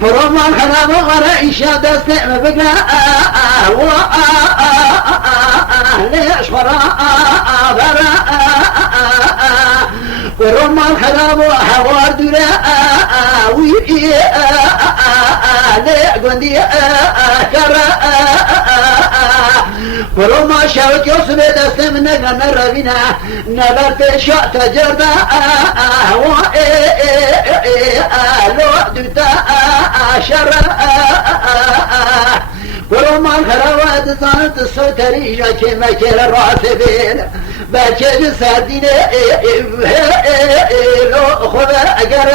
فرما خراب ورا إشاد استعم بقى ليش فرا برا فرما خراب هوار درا وي ليه قندي كرا فرما شوك يوصل دست من نغن ربنا نبرت شاء تجربة لو دتا شر فرما الخروات صارت السوتري جاكي مكير الراسبين باكي سردين لو خذ أقر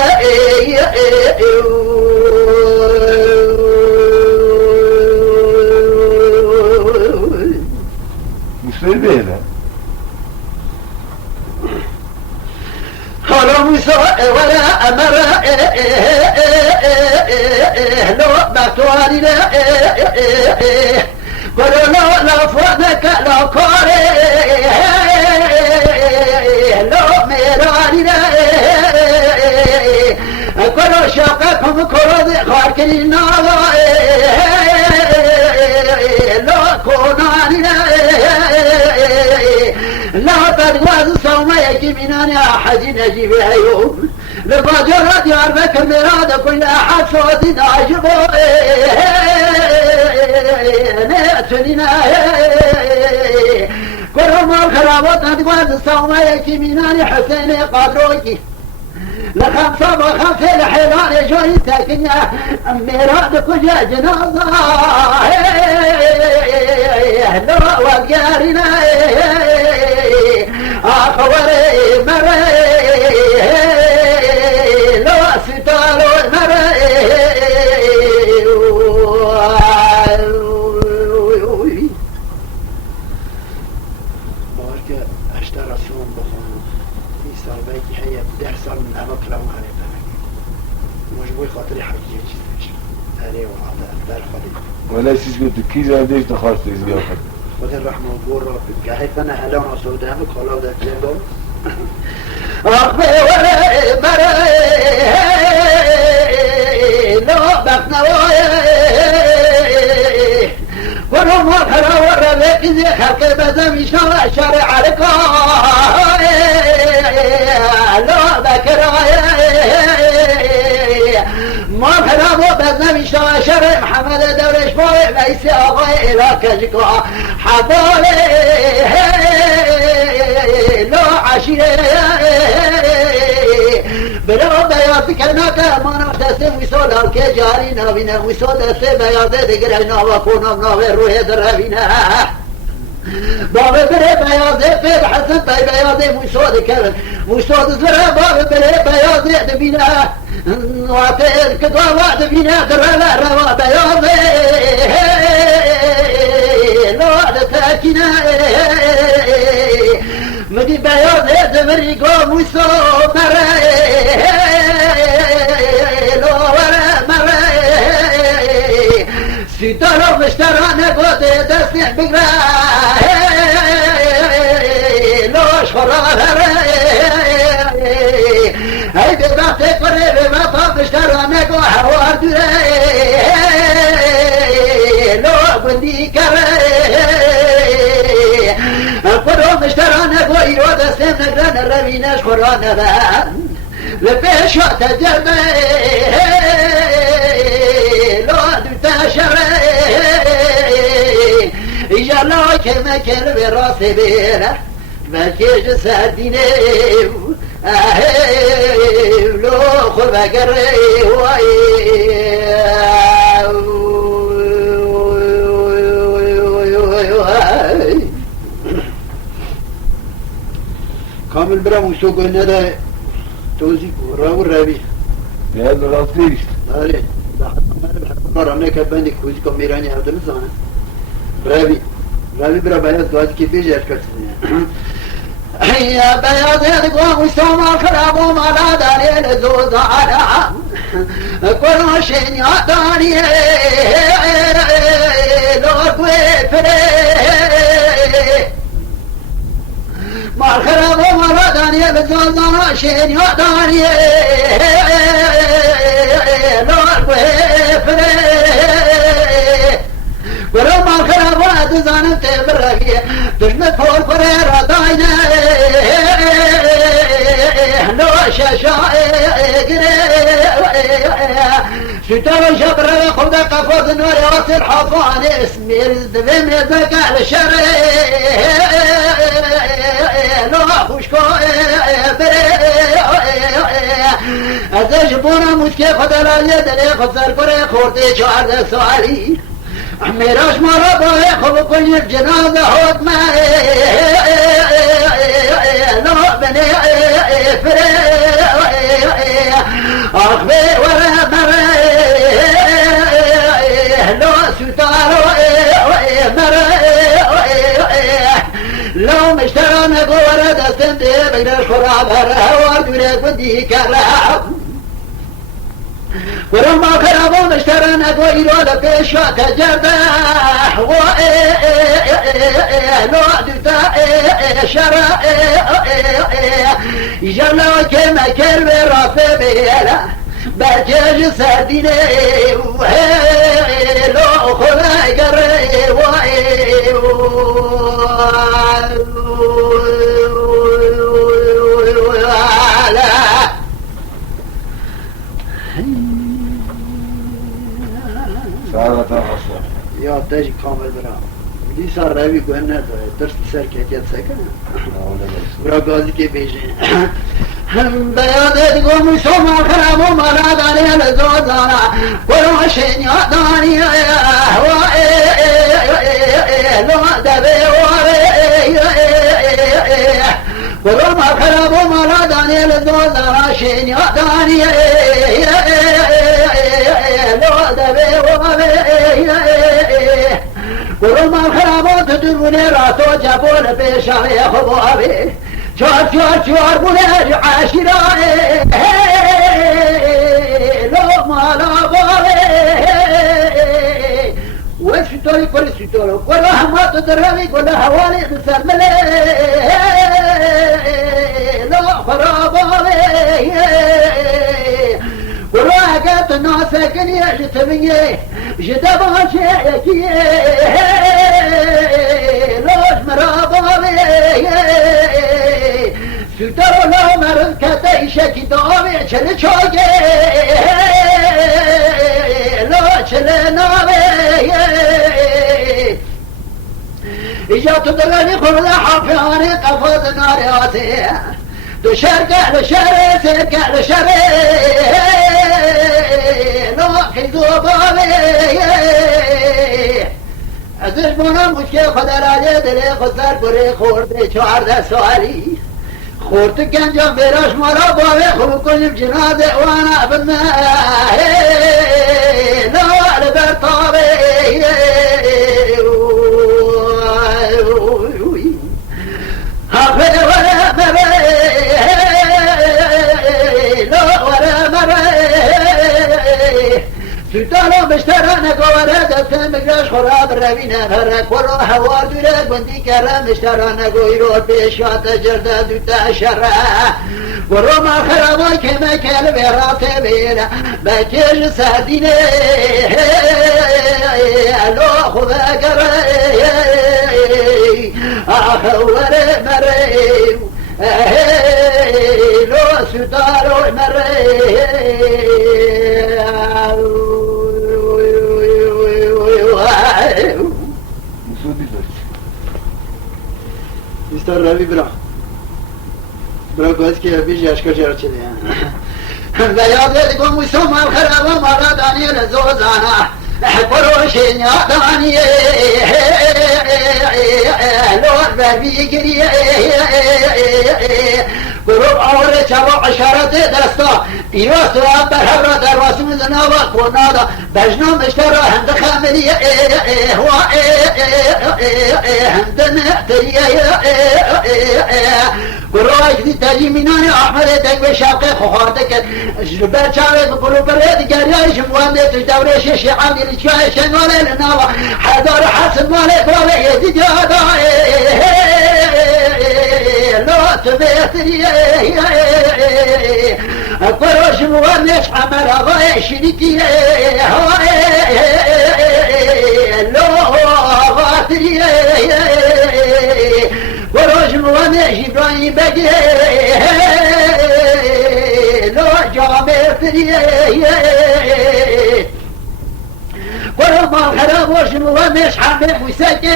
Söyle. خلو مسوء ولا أمر لو بطواني قلوا لو فوقك لو كوري لو ميراني قلوا شوقكم كرود خاركني نار لو كوناني لا تدواز صوما يجي مناني أحد نجيب العيوب لباجرات يعرفك المراد كل أحد صوتي نعجبه نأتنينا كل ما الخرابات تدواز صوما يجي مناني حسين قادروكي لخمسة وخمسة لحيوان جوري تاكنيا مراد كجا جنازة لو وقارنا أخوري مري لو ستارو مري بارك اشترى سوم بخون في صاربيك هي بتحصل من أمك لو ما عرفتك مش بوي خاطري حقيقي جيش هاري وعطا أكتر خليك ولا سيسكت كيزا عنديش تخاص تيزيا خد خد الرحمة وقول كحيث أنا هلون عصود همك خلاو ذاك جنبه أخبي وري مري لو بقنا ولو ما خلا وري إذا خلق بزمي شرع لك لو بكرا ما خلا بزمي شرع محمد دورش فوق ليس أغاي إلى كجكا حبالي لو عشيري بلو بياض كلمات ما نحتسم وصول الكي جاري نابنا وصول السي بياض دقرنا وكونا مناوي روح درابنا بابا بلي بياض في حسن بي بياض وصول كلم وصول زرع بابا بلي بياض دبنا وعطير كدوا وعد بنا درلا روا بياض لو عد تاكنا مدي بياض دمري قوم وصو مري لو ورا مري سيطروا مشترانا قد دسنع بقرا لو شخرا هاي ببعتي قريب ببعطا مشترانا قد حوار دري لو قندي كري القرآن مشترانا قوي ودسم نقران الربيناش قرآن بان لبيش وقت جربي لو دبتا شري إجا لو كلمة كلمة براسي بينا مالكيش سرديني لو خبا قري كامل برا وسوق الندى توزيق وراو الربي هذا راسيش هاري ده حتى ما بحب أنا كبندك وزيكم ميراني هذا مزانا ربي برا بياض دوات كيف بيجي أشكرتني يا بياض يدقوا وسوما خرابوا ما داري لزوز على كل شيء يعطاني لو قوي فري خراب و مرادانی بزازانا شین یادانی لال بفره ولو ما خراب و دزانم تبرگی دشمن پول پره را داینه لو شاشا ستار جبر خود قفز نور واسر حفان اسمي الدبم يزكى الشر لو خوشكو ازجبونا مشكي خدلا يدري خسر كري خورتي شعر سوالي میراش مرا با خوب کنی جنازه خود ما لو بني فره آخوی وره مره لو ستارو مره لو مشتران گوره دستم ده بگر خراب هره دوره کندی کرم ورم ما خرابو مشتران اگو ایراد پیشا تجرده لو دوتا شرع جلو که مکر به رافه بیلا برجاج سردینه لو خدا گره یا تاجی کامل برام دی سر روی گوه نداره درست سر کتیت سکنه برا گازی که بیشه بیاده دیگو مسلم خراب و مرادانی لزوزانا برو شنیادانی لو دبه برو ما خراب و مرادانی لزوزانا شنیادانی لو دبه برو ما خرابات درونه راتو جبون پیشانی خوابی چار بونه عاشرانه لو مالا باره وستوری پر ستورو کلا همات دروی کلا حوالی بسرمله لو خرابانه وراقت ناسكني جتبني جدبها شيكي لوش مرابوي ستر لو مرز كتاي شكي دومي چل چوكي لوش لناوي اجا تدرني خرد حفياني قفض نارياتي دو شرق لشرق سرق لشرق لو خيزو بابي ازش بونا مشکل خدا راجه دلی خسر بره خورده 14 سوالی خورد گنجا براش مرا باوی خوب کنیم جنازه وانا بنا لو برطابي حفظ ولا مري لو ولا مري ستانا مشترانه گواره دستم بگرش خراب روینه فرق ولو هوا دوره گندی کرم مشترانه گوی رو پیشات جرده دوتا شره ورو ما خرابای که مکل براته بیره بکش سردینه لو خوبه گره آخوره مره لو ستارو مره مستر روی برا گاز که بیش اشکا چرا چده و یاد دیگو مسلم خراب و مرا دانی لزوزانا پروشین یادانی لور روی گریه گروب آوره چوا عشارت دستا پیروست و بر هر در واسم زنابا کنادا بجنو مشترا هند خاملی و هند نعتریه گروه اجدی تاجی مینانی احمد تکوی شاقه خوخاتک جلبر چاوه بگلو برد گریه شموانده توی دوره ششی عامی لچوه شنواله لناوا حدار حسن ماله باوه یدی جادا لا تبيتري فروش مغنش عمل غاية شريكي لا غاتري فروش مغنش إبراهيم بقي لا جامعتري ولو ما الخراب وشنو ومش حامل وسكي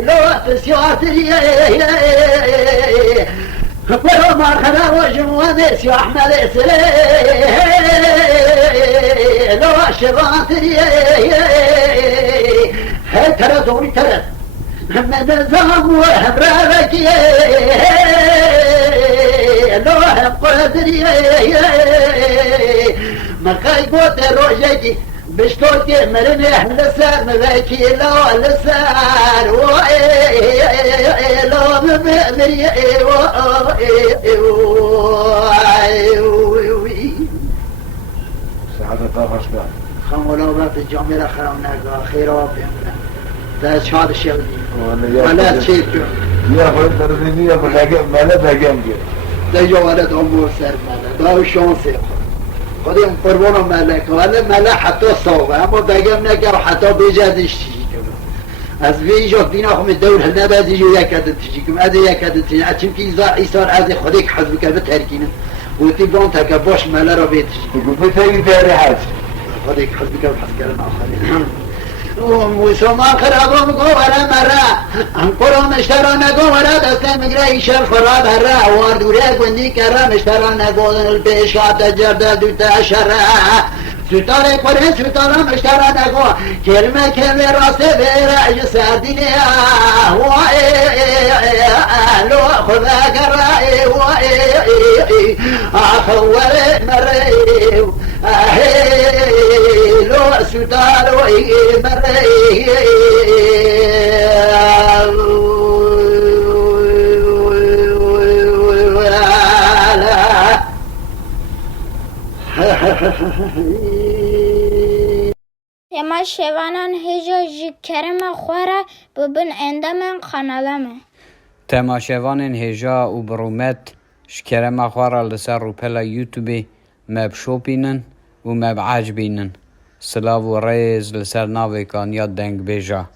لو تسياتري ولو ما الخراب وشنو ومش يحمل سلي لو شباتري هل ترى دوري ترى من الزام وحبرابك لو هم قدري مخاي قوت روجي بشتوكي مرنح لسان مباكي لو لسان لو مبري ساعات طافش بقى خمولو بات الجامعة خرمنا خيرا بيمنا ده شهر الشيخ ولا شيء يا فرد ترزيني يا فرد مالت هجم جي ده جو ولد عمر سر مالا ده شانسي قدیم قربان ملک ولی ملک حتی صوبه اما بگم نگم حتی بجدش چیزی کنم از ویجا دینا خم دور هل نبادی جو یکد تیجی کم اده یکد تیجی اچیم که ایسار از خودک حضب که بترکینه و تی بان تکه باش مله را بیتش تقول بتاعي تاري حاج خودک حضب که بحث کردن آخرین وسوما خرابم قولا مرة انقرا مشترى نقو ولا دستم مقرأي شرف راب هرا واردوري قندي كرا مشترى نقو البيشات جرد دوتا شرا ستاره قرن ستاره مشترى نقو كلمة راسه بيرا جساديني لو خذا قرأي أخوال مرأي لو ستاره مرأي اما شوانان هجا جی کرم خوره ببن اندامن خانالمه تماشاوان هجا و برومت شکرم خواره لسر رو پلا یوتیوبی مبشو بینن و مبعج بینن سلاو و ریز لسر ناوی کان یاد دنگ بیجا